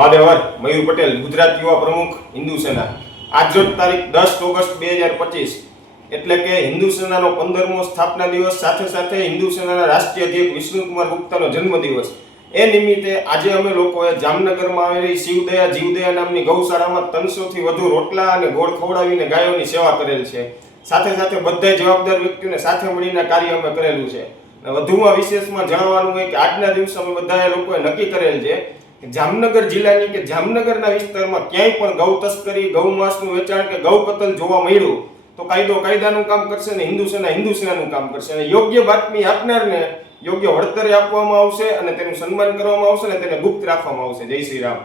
માદેવર મયુર પટેલ, ગુજરાત યુવા પ્રમુખ હિન્દુ સેના। આજરોજ તારીખ 10 ઓગસ્ટ 2025 એટલે કે હિન્દુ સેનાનો 15મો સ્થાપના દિવસ, સાથે સાથે હિન્દુ સેનાના રાષ્ટ્રીય અધ્યક્ષ વિષ્ણુકુમાર ગુપ્તાનો જન્મદિવસ। એ નિમિત્તે આજે અમે લોકોએ જામનગરમાં આવેલી જીવદયા નામની ગૌશાળામાં 300 થી વધુ રોટલા અને ગોળ ખવડાવીને ગાયોની સેવા કરેલ છે। સાથે સાથે બધા જવાબદાર વ્યક્તિઓને સાથે મળીને કાર્ય અમે કરેલું છે। વધુમાં વિશેષમાં જણાવવાનું હોય કે આજના દિવસે અમે બધા લોકોએ નક્કી કરેલ છે કે જામનગર જિલ્લાની કે જામનગરના વિસ્તારમાં ક્યાંય પણ ગૌ તસ્કરી, ગૌમાંસનું વેચાણ કે ગૌ કતલ જોવા મળ્યું તો કાયદો કાયદાનું કામ કરશે ને હિન્દુ સેનાનું કામ કરશે અને યોગ્ય બાતમી આપનારને યોગ્ય વળતર આપવામાં આવશે અને તેનું સન્માન કરવામાં આવશે અને તેને ગુપ્ત રાખવામાં આવશે। જય શ્રી રામ।